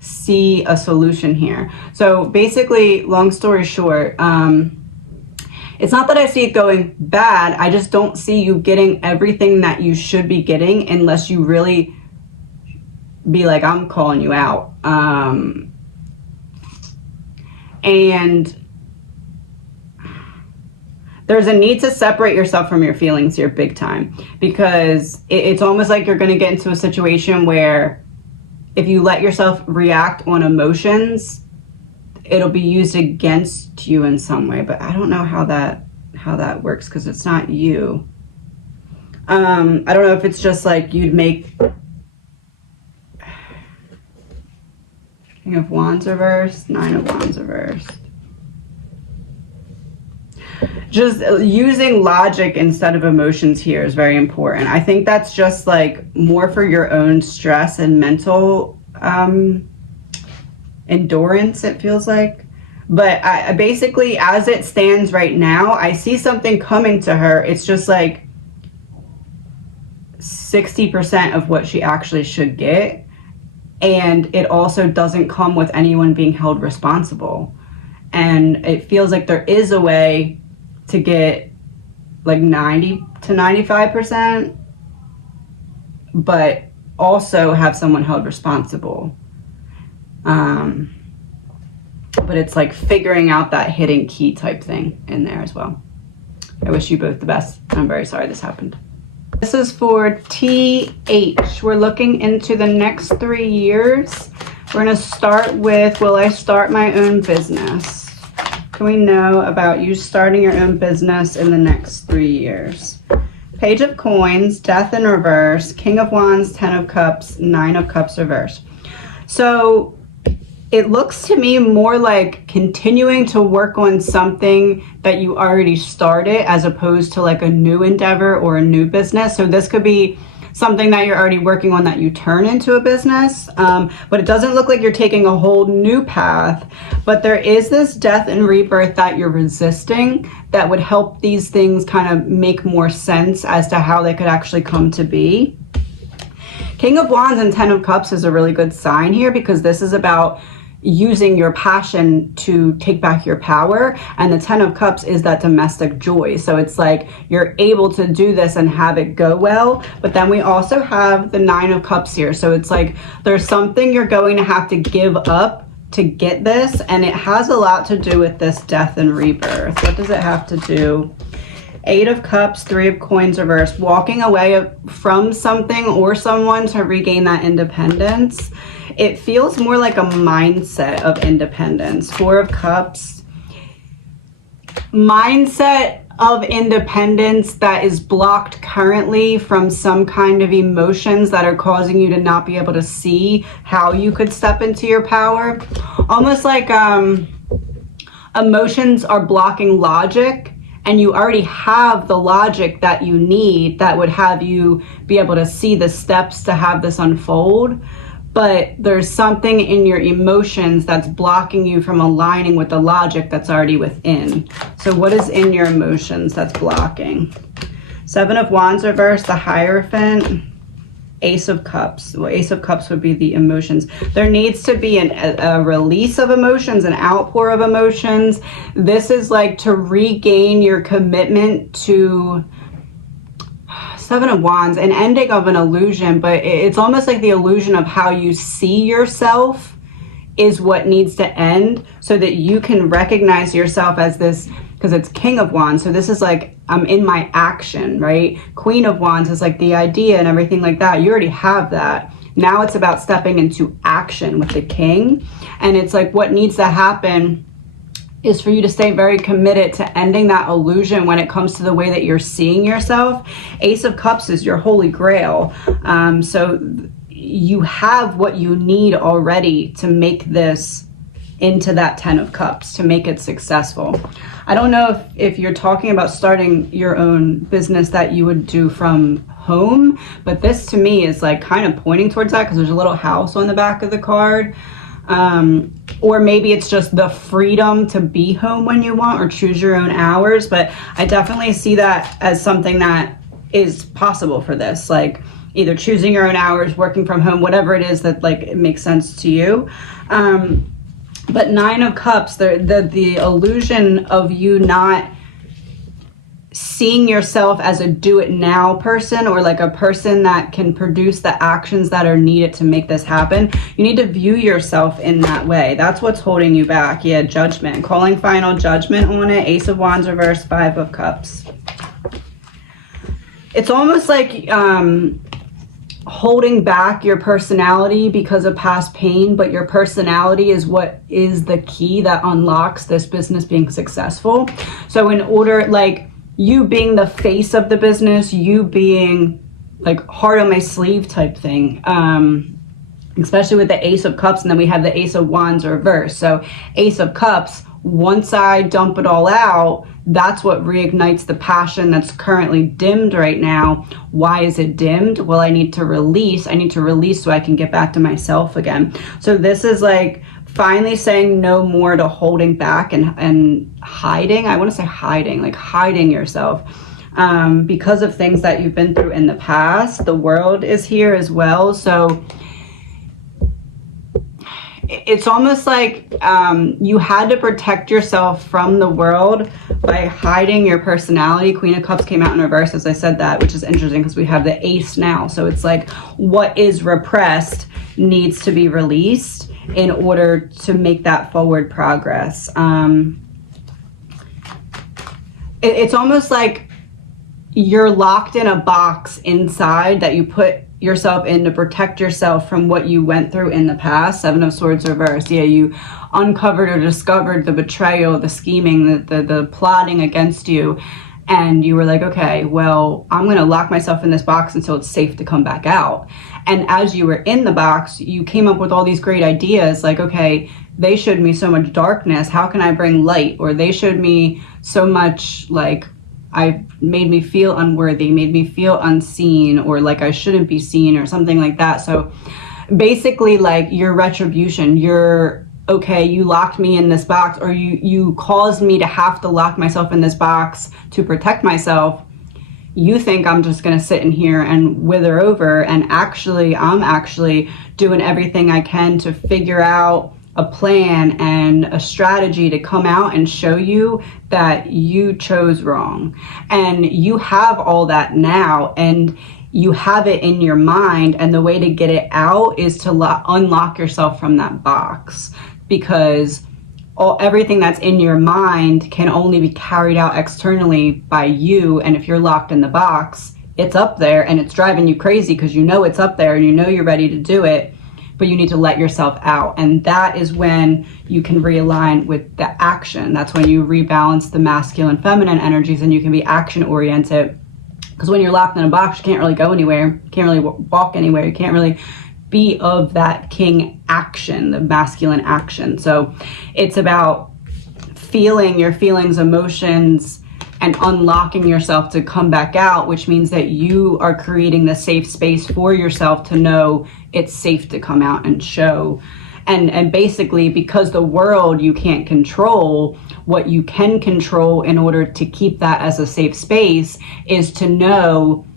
see a solution here. So basically, long story short, it's not that I see it going bad, I just don't see you getting everything that you should be getting unless you really be like, I'm calling you out. And there's a need to separate yourself from your feelings here big time, because it's almost like you're going to get into a situation where if you let yourself react on emotions, it'll be used against you in some way. But I don't know how that works, because it's not you. I don't know if it's just like you'd make King of Wands reversed, Nine of Wands reversed. Just using logic instead of emotions here is very important. I think that's just like more for your own stress and mental endurance, it feels like. But I basically, as it stands right now, I see something coming to her. It's just like 60% of what she actually should get. And it also doesn't come with anyone being held responsible. And it feels like there is a way to get like 90 to 95%, but also have someone held responsible. But it's like figuring out that hidden key type thing in there as well. I wish you both the best. I'm very sorry this happened. This is for TH. We're looking into the next 3 years. We're going to start with, will I start my own business? Can we know about you starting your own business in the next 3 years? Page of Coins, Death in reverse, King of Wands, 10 of Cups, 9 of Cups reverse. So it looks to me more like continuing to work on something that you already started as opposed to like a new endeavor or a new business. So this could be something that you're already working on that you turn into a business. But it doesn't look like you're taking a whole new path. But there is this death and rebirth that you're resisting that would help these things kind of make more sense as to how they could actually come to be. King of Wands and 10 of Cups is a really good sign here, because this is about using your passion to take back your power, and the 10 of Cups is that domestic joy. So it's like you're able to do this and have it go well. But then we also have the 9 of Cups here, so it's like there's something you're going to have to give up to get this, and it has a lot to do with this death and rebirth. What does it have to do? 8 of Cups, 3 of Coins reversed, walking away from something or someone to regain that independence. It feels more like a mindset of independence. 4 of Cups, mindset of independence that is blocked currently from some kind of emotions that are causing you to not be able to see how you could step into your power. Almost like emotions are blocking logic, and you already have the logic that you need that would have you be able to see the steps to have this unfold. But there's something in your emotions that's blocking you from aligning with the logic that's already within. So what is in your emotions that's blocking? 7 of Wands reversed, the Hierophant, Ace of Cups. Well, Ace of Cups would be the emotions. There needs to be a release of emotions, an outpour of emotions. This is like to regain your commitment to 7 of Wands, an ending of an illusion, but it's almost like the illusion of how you see yourself is what needs to end, so that you can recognize yourself as this, because it's King of Wands. So this is like, I'm in my action, right? Queen of Wands is like the idea and everything like that. You already have that. Now it's about stepping into action with the King. And it's like what needs to happen is for you to stay very committed to ending that illusion when it comes to the way that you're seeing yourself. Ace of Cups is your holy grail. So you have what you need already to make this into that 10 of Cups, to make it successful. I don't know if you're talking about starting your own business that you would do from home, but this to me is like kind of pointing towards that, because there's a little house on the back of the card. Or maybe it's just the freedom to be home when you want or choose your own hours. But I definitely see that as something that is possible for this, like either choosing your own hours, working from home, whatever it is that like it makes sense to you. But Nine of Cups, the illusion of you not seeing yourself as a do-it-now person, or like a person that can produce the actions that are needed to make this happen. You need to view yourself in that way. That's what's holding you back. Yeah, Judgment. Calling final judgment on it. Ace of Wands reversed, Five of Cups. It's almost like holding back your personality because of past pain, but your personality is what is the key that unlocks this business being successful. So in order, like, you being the face of the business, you being like heart on my sleeve type thing, especially with the Ace of Cups, and then we have the Ace of Wands reversed. So Ace of Cups, once I dump it all out, that's what reignites the passion that's currently dimmed right now. Why is it dimmed? Well, I need to release so I can get back to myself again. So this is like finally saying no more to holding back and hiding. I want to say hiding, like hiding yourself because of things that you've been through in the past. The World is here as well. So it's almost like you had to protect yourself from the world by hiding your personality. Queen of Cups came out in reverse as I said that, which is interesting because we have the Ace now. So it's like what is repressed needs to be released in order to make that forward progress. It's almost like you're locked in a box inside that you put yourself in to protect yourself from what you went through in the past. Seven of Swords reversed. Yeah, you uncovered or discovered the betrayal, the scheming, the plotting against you. And you were like, okay, well, I'm going to lock myself in this box until it's safe to come back out. And as you were in the box, you came up with all these great ideas like, okay, they showed me so much darkness. How can I bring light? Or they showed me so much, like, I made me feel unworthy, made me feel unseen, or like I shouldn't be seen, or something like that. So basically, like, your retribution, okay, you locked me in this box, or you caused me to have to lock myself in this box to protect myself. You think I'm just going to sit in here and wither over, and actually I'm actually doing everything I can to figure out a plan and a strategy to come out and show you that you chose wrong. And you have all that now, and you have it in your mind, and the way to get it out is to unlock yourself from that box, because everything that's in your mind can only be carried out externally by you. And if you're locked in the box, it's up there and it's driving you crazy because you know it's up there and you know you're ready to do it, but you need to let yourself out. And that is when you can realign with the action. That's when you rebalance the masculine, feminine energies, and you can be action oriented. Because when you're locked in a box, you can't really go anywhere, you can't really walk anywhere, you can't really be of that king action, the masculine action. So it's about feeling your feelings, emotions, and unlocking yourself to come back out, which means that you are creating the safe space for yourself to know it's safe to come out and show. And basically, because the world you can't control, what you can control in order to keep that as a safe space is to know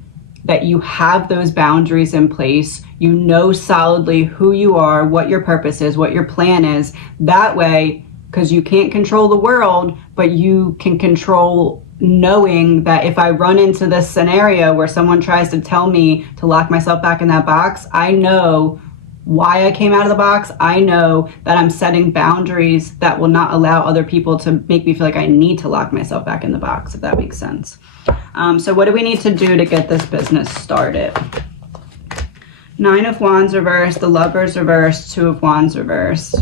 that you have those boundaries in place. You know solidly who you are, what your purpose is, what your plan is. That way, because you can't control the world, but you can control knowing that if I run into this scenario where someone tries to tell me to lock myself back in that box, I know why I came out of the box. I know that I'm setting boundaries that will not allow other people to make me feel like I need to lock myself back in the box, if that makes sense. So what do we need to do to get this business started? Nine of Wands reversed, the Lovers reversed, Two of Wands reversed.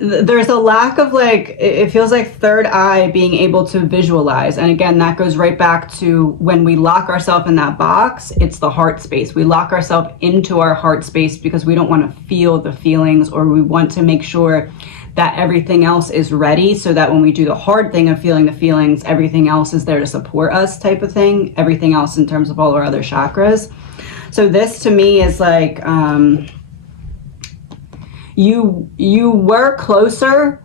There's a lack of, like, it feels like third eye being able to visualize. And again, that goes right back to when we lock ourselves in that box, it's the heart space. We lock ourselves into our heart space because we don't want to feel the feelings, or we want to make sure that everything else is ready so that when we do the hard thing of feeling the feelings, everything else is there to support us, type of thing. Everything else in terms of all our other chakras. So this to me is like, you were closer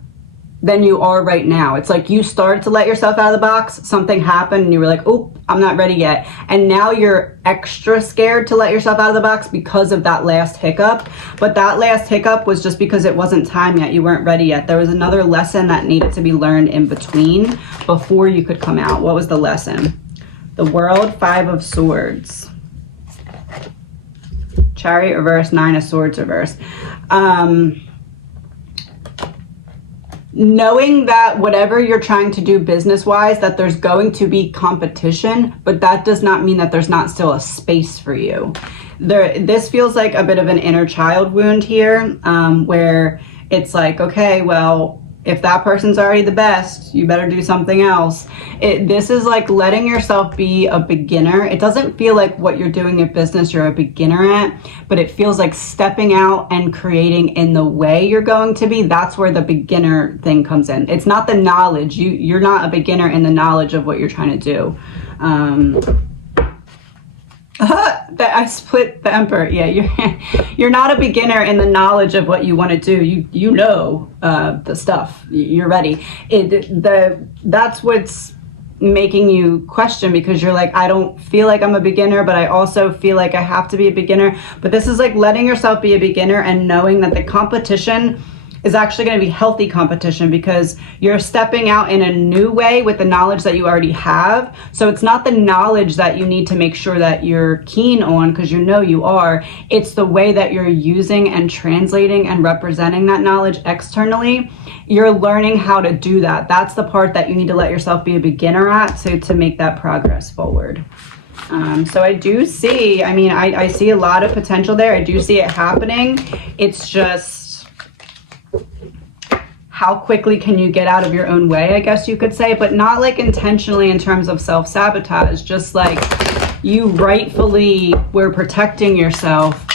than you are right now. It's like you started to let yourself out of the box, something happened and you were like, oh, I'm not ready yet. And now you're extra scared to let yourself out of the box because of that last hiccup. But that last hiccup was just because it wasn't time yet. You weren't ready yet. There was another lesson that needed to be learned in between before you could come out. What was the lesson? The World, 5 of Swords. Chariot reverse, 9 of Swords reverse. Knowing that whatever you're trying to do business-wise, that there's going to be competition, but that does not mean that there's not still a space for you. This feels like a bit of an inner child wound here, where it's like, okay, well, if that person's already the best, you better do something else. This is like letting yourself be a beginner. It doesn't feel like what you're doing in business you're a beginner at, but it feels like stepping out and creating in the way you're going to be. That's where the beginner thing comes in. It's not the knowledge. You're not a beginner in the knowledge of what you're trying to do. That I split the Emperor. Yeah, you're not a beginner in the knowledge of what you want to do. You know the stuff. You're ready. That's what's making you question, because you're like, I don't feel like I'm a beginner, but I also feel like I have to be a beginner. But this is like letting yourself be a beginner and knowing that the competition is actually going to be healthy competition, because you're stepping out in a new way with the knowledge that you already have. So it's not the knowledge that you need to make sure that you're keen on, because you know you are. It's the way that you're using and translating and representing that knowledge externally. You're learning how to do that. That's the part that you need to let yourself be a beginner at, so to make that progress forward. So I do see, I mean, I see a lot of potential there. I do see it happening. It's just, how quickly can you get out of your own way, I guess you could say, but not like intentionally in terms of self-sabotage, just like you rightfully were protecting yourself,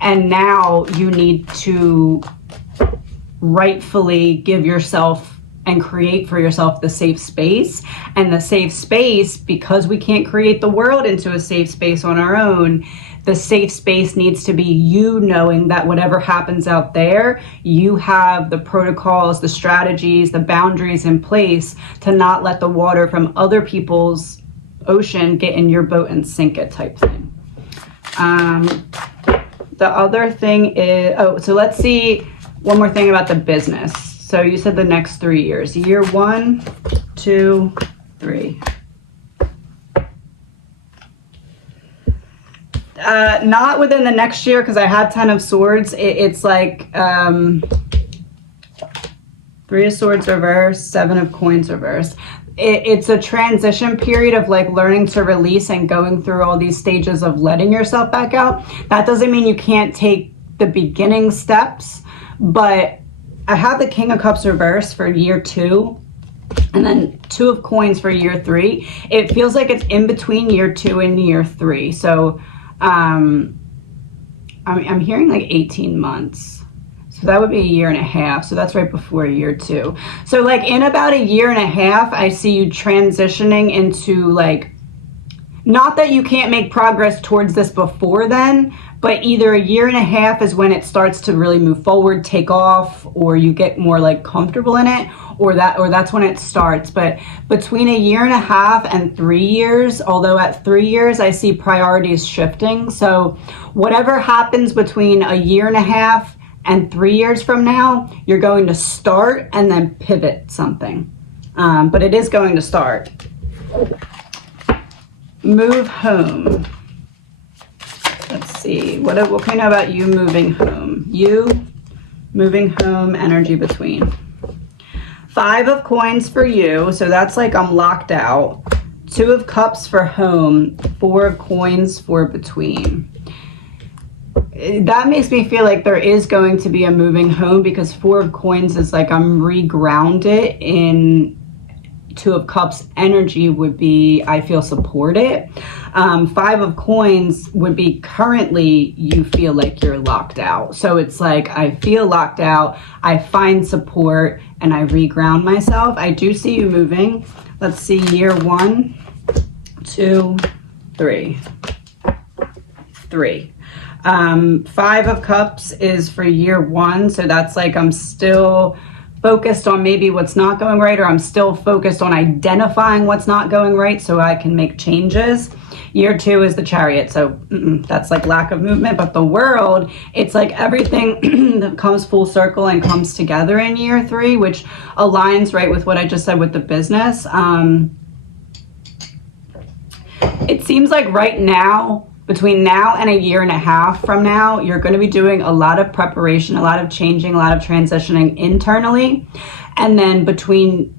and now you need to rightfully give yourself and create for yourself the safe space. And the safe space, because we can't create the world into a safe space on our own, the safe space needs to be you knowing that whatever happens out there, you have the protocols, the strategies, the boundaries in place to not let the water from other people's ocean get in your boat and sink it, type thing. The other thing is, so let's see one more thing about the business. So you said the next 3 years. Year 1, 2, 3. Not within the next year, because I had 10 of Swords. It's like 3 of Swords reverse, 7 of Coins reverse. It's a transition period of like learning to release and going through all these stages of letting yourself back out. That doesn't mean you can't take the beginning steps, but I have the King of Cups reverse for year 2. And then 2 of Coins for year 3. It feels like it's in between year 2 and year 3. So I'm hearing like 18 months. So that would be a year and a half. So that's right before year 2. So like in about a year and a half, I see you transitioning into like, not that you can't make progress towards this before then, but either a year and a half is when it starts to really move forward, take off, or you get more like comfortable in it, or that's when it starts. But between a year and a half and 3 years, although at 3 years I see priorities shifting. So whatever happens between a year and a half and 3 years from now, you're going to start and then pivot something. But it is going to start. Move home. Let's see, what can I know about you moving home? You moving home, energy between. 5 of Coins for you, so that's like I'm locked out. 2 of Cups for home, 4 of Coins for between. That makes me feel like there is going to be a moving home, because 4 of Coins is like I'm regrounded in 2 of Cups energy would be I feel supported. 5 of Coins would be currently you feel like you're locked out. So it's like I feel locked out, I find support, and I reground myself. I do see you moving. Let's see, year 1, 2, 3. 3. Five of Cups is for year one. So that's like I'm still focused on maybe what's not going right, or I'm still focused on identifying what's not going right so I can make changes. Year two is the Chariot, so that's like lack of movement. But the World, it's like everything that comes full circle and comes together in year three, which aligns right with what I just said with the business. It seems like right now, between now and a year and a half from now, you're going to be doing a lot of preparation, a lot of changing, a lot of transitioning internally. And then between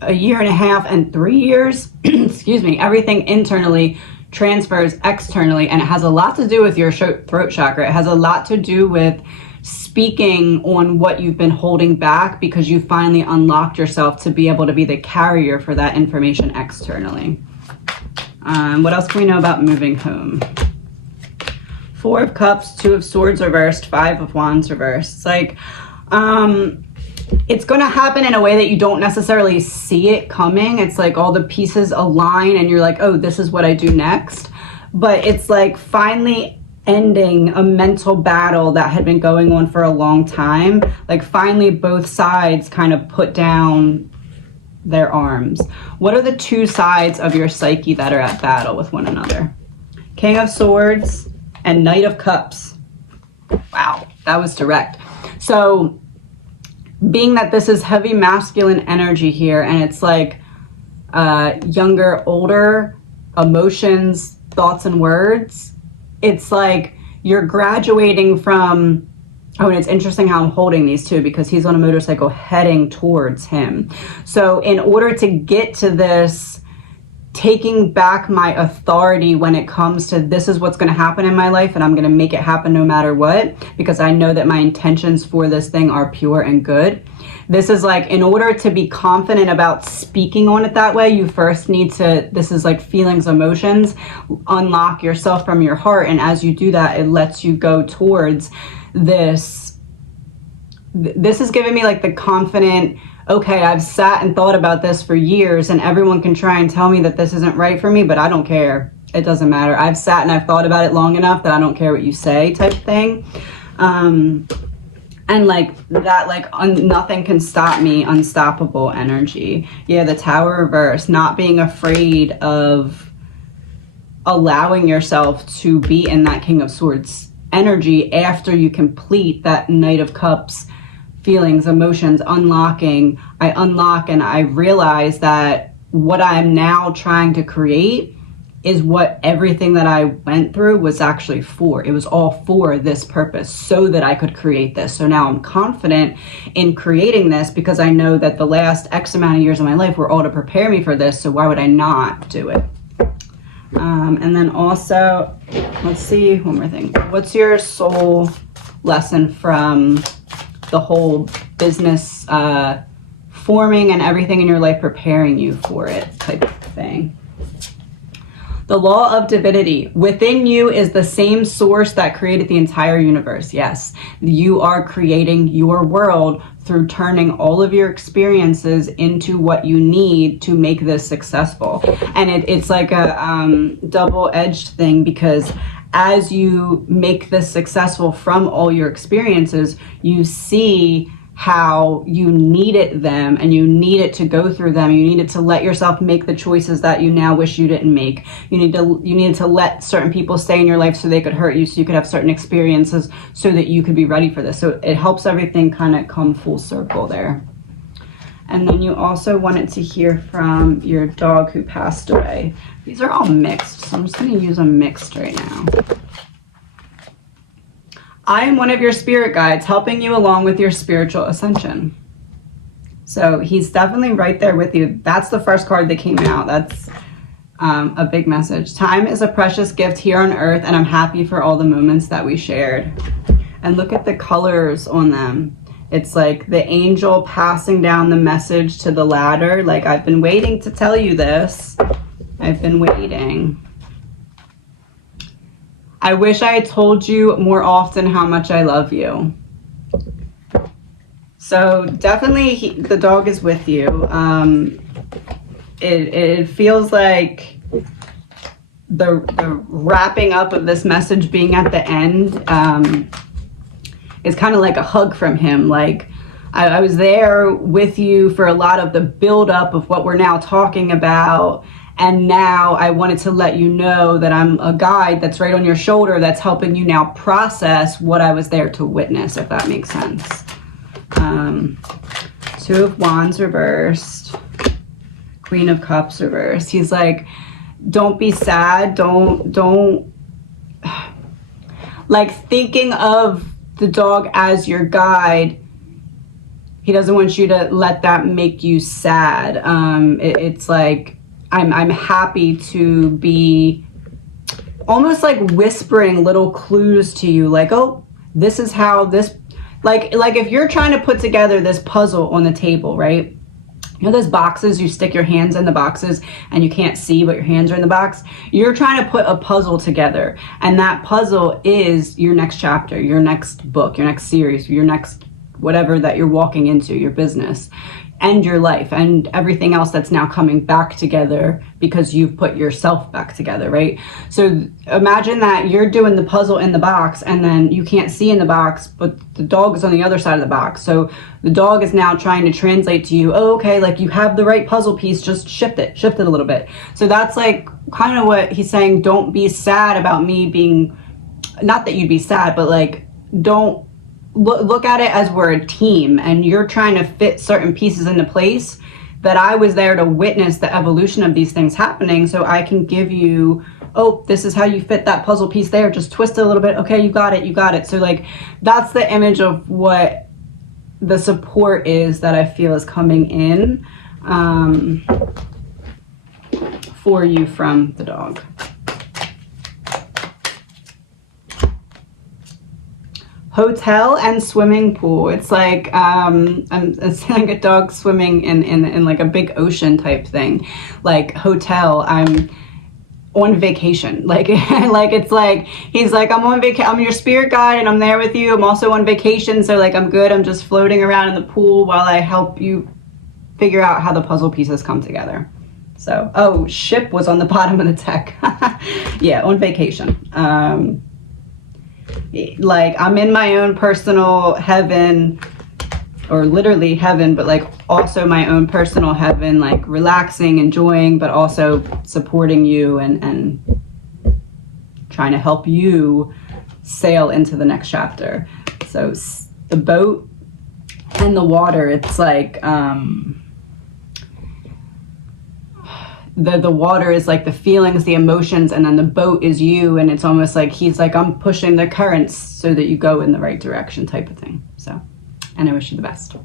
a year and a half and 3 years, excuse me, everything internally transfers externally. And it has a lot to do with your throat chakra. It has a lot to do with speaking on what you've been holding back, because you finally unlocked yourself to be able to be the carrier for that information externally. What else can we know about moving home? Four of Cups, Two of Swords reversed, Five of Wands reversed. It's like, it's going to happen in a way that you don't necessarily see it coming. It's like all the pieces align and you're like, oh, this is what I do next. But it's like finally ending a mental battle that had been going on for a long time. Like finally both sides kind of put down their arms. What are the two sides of your psyche that are at battle with one another? King of Swords and Knight of Cups. Wow, that was direct. So being that this is heavy masculine energy here, and it's like younger, older, emotions, thoughts, and words, it's like you're graduating from, oh, and it's interesting how I'm holding these two, because he's on a motorcycle heading towards him. So in order to get to this, taking back my authority when it comes to this is what's going to happen in my life, and I'm going to make it happen no matter what, because I know that my intentions for this thing are pure and good. This is like, in order to be confident about speaking on it that way, you first need to, this is like feelings, emotions, unlock yourself from your heart. And as you do that, it lets you go towards this. This is giving me like the confident, okay, I've sat and thought about this for years, and everyone can try and tell me that this isn't right for me, but I don't care. It doesn't matter. I've sat and I've thought about it long enough that I don't care what you say, type thing. And like that, like nothing can stop me, unstoppable energy. Yeah, the Tower reverse, not being afraid of allowing yourself to be in that King of Swords energy after you complete that Knight of Cups feelings, emotions, unlocking. I unlock and I realize that what I'm now trying to create is what everything that I went through was actually for. It was all for this purpose, so that I could create this. So now I'm confident in creating this, because I know that the last X amount of years of my life were all to prepare me for this. So why would I not do it? And then also, let's see, one more thing. What's your soul lesson from the whole business forming and everything in your life preparing you for it type of thing? The law of divinity. Within you is the same source that created the entire universe. Yes, you are creating your world through turning all of your experiences into what you need to make this successful. And it's like a double-edged thing, because as you make this successful from all your experiences, you see how you needed them, and you needed to go through them. You needed to let yourself make the choices that you now wish you didn't make. You needed to let certain people stay in your life so they could hurt you, so you could have certain experiences so that you could be ready for this. So it helps everything kind of come full circle there. And then you also wanted to hear from your dog who passed away. These are all mixed, so I'm just going to use them mixed right now. I am one of your spirit guides, helping you along with your spiritual ascension. So he's definitely right there with you. That's the first card that came out. That's a big message. Time is a precious gift here on earth, and I'm happy for all the moments that we shared. And look at the colors on them. It's like the angel passing down the message to the ladder. Like, I've been waiting to tell you this. I've been waiting. I wish I had told you more often how much I love you. So definitely the dog is with you. It feels like the wrapping up of this message being at the end is kind of like a hug from him. Like, I was there with you for a lot of the buildup of what we're now talking about. And now I wanted to let you know that I'm a guide that's right on your shoulder that's helping you now process what I was there to witness, if that makes sense. Two of Wands reversed. Queen of Cups reversed. He's like, don't be sad. Don't like, thinking of the dog as your guide. He doesn't want you to let that make you sad. It's like, I'm happy to be almost like whispering little clues to you, like, oh, this is how this, like if you're trying to put together this puzzle on the table, right? You know those boxes, you stick your hands in the boxes and you can't see but your hands are in the box? You're trying to put a puzzle together, and that puzzle is your next chapter, your next book, your next series, your next whatever that you're walking into, your business and your life and everything else that's now coming back together because you've put yourself back together, right? So imagine that you're doing the puzzle in the box and then you can't see in the box, but the dog is on the other side of the box. So the dog is now trying to translate to you, oh, okay, like you have the right puzzle piece, just shift it a little bit. So that's like kind of what he's saying. Don't be sad about me being, not that you'd be sad, but like, don't look at it as we're a team and you're trying to fit certain pieces into place, that I was there to witness the evolution of these things happening, so I can give you, oh, this is how you fit that puzzle piece there, just twist it a little bit, okay, you got it. So like, that's the image of what the support is that I feel is coming in for you from the dog. Hotel and swimming pool. It's like it's like a dog swimming in like a big ocean type thing. Like hotel, I'm on vacation. Like like it's like he's like, I'm on vacation. I'm your spirit guide and I'm there with you. I'm also on vacation, so like I'm good. I'm just floating around in the pool while I help you figure out how the puzzle pieces come together. So, oh, ship was on the bottom of the deck. Yeah, on vacation. Like I'm in my own personal heaven, or literally heaven, but like also my own personal heaven, like relaxing, enjoying, but also supporting you and trying to help you sail into the next chapter. So the boat and the water, it's like the water is like the feelings, the emotions, and then the boat is you, and it's almost like he's like, I'm pushing the currents so that you go in the right direction type of thing. So, and I wish you the best.